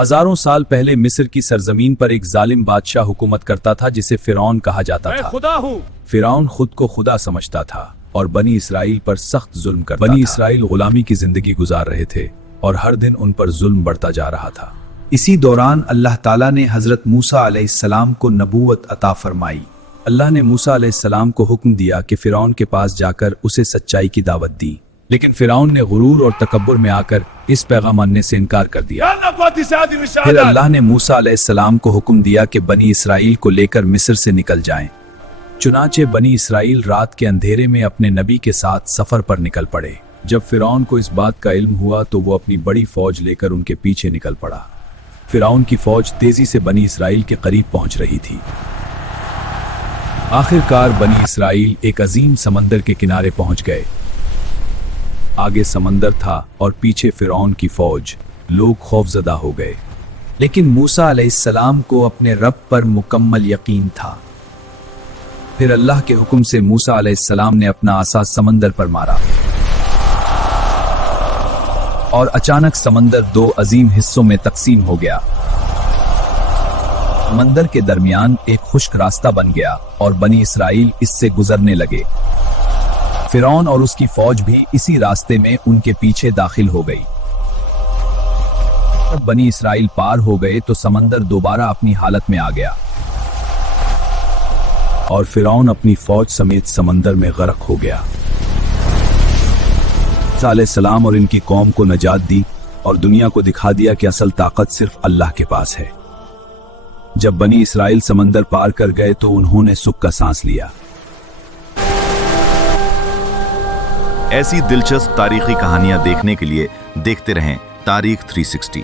हजारों साल पहले मिस्र की सरजमीन पर एक जालिम बादशाह हुकूमत करता था जिसे फिरौन कहा जाता था। खुदा हूँ। फिरौन खुद को खुदा समझता था और बनी इसराइल पर सख्त जुल्म करता था। बनी इसराइल गुलामी की जिंदगी गुजार रहे थे और हर दिन उन पर जुल्म बढ़ता जा रहा था। इसी दौरान अल्लाह ताला ने हजरत मूसा अलैहिस्सलाम को नबूवत अता फरमाई। अल्लाह ने मूसा अलैहिस्सलाम को हुक्म दिया कि फिरौन के पास जाकर उसे सच्चाई की दावत दी, लेकिन फिरौन ने गुरूर और तकब्बुर में आकर इस पैगाम मानने से इनकार कर दिया। फिर अल्लाह ने मूसा अलैहिस्सलाम को हुक्म दिया कि बनी इसराइल को लेकर मिस्र से निकल जाएं। चुनाचे बनी इसराइल रात के अंधेरे में अपने नबी के साथ सफर पर निकल पड़े। जब फिरौन को इस बात का इल्म हुआ तो वो अपनी बड़ी फौज लेकर उनके पीछे निकल पड़ा। फिरौन की फौज तेजी से बनी इसराइल के करीब पहुंच रही थी। आखिरकार बनी इसराइल एक अजीम समंदर के किनारे पहुंच गए। आगे समंदर था और पीछे फिरौन की फौज। लोग खौफजदा हो गए, लेकिन मूसा अलैहिस्सलाम को अपने रब पर मुकम्मल यकीन था। फिर अल्लाह के हुक्म से मूसा अलैहिस्सलाम ने अपना आसा समंदर पर मारा और अचानक समंदर दो अजीम हिस्सों में तकसीम हो गया। समंदर के दरमियान एक खुश्क रास्ता बन गया और बनी इसराइल इससे गुजरने लगे। फिरौन और उसकी फौज भी इसी रास्ते में उनके पीछे दाखिल हो गई। जब बनी इसराइल पार हो गए तो समंदर दोबारा अपनी हालत में आ गया और फिरौन अपनी फौज समेत समंदर में गर्क हो गया। मूसा अलैहिस्सलाम और इनकी कौम को नजात दी और दुनिया को दिखा दिया कि असल ताकत सिर्फ अल्लाह के पास है। जब बनी इसराइल समंदर पार कर गए तो उन्होंने सुख का सांस लिया। ऐसी दिलचस्प तारीखी कहानियां देखने के लिए देखते रहें तारीख 360।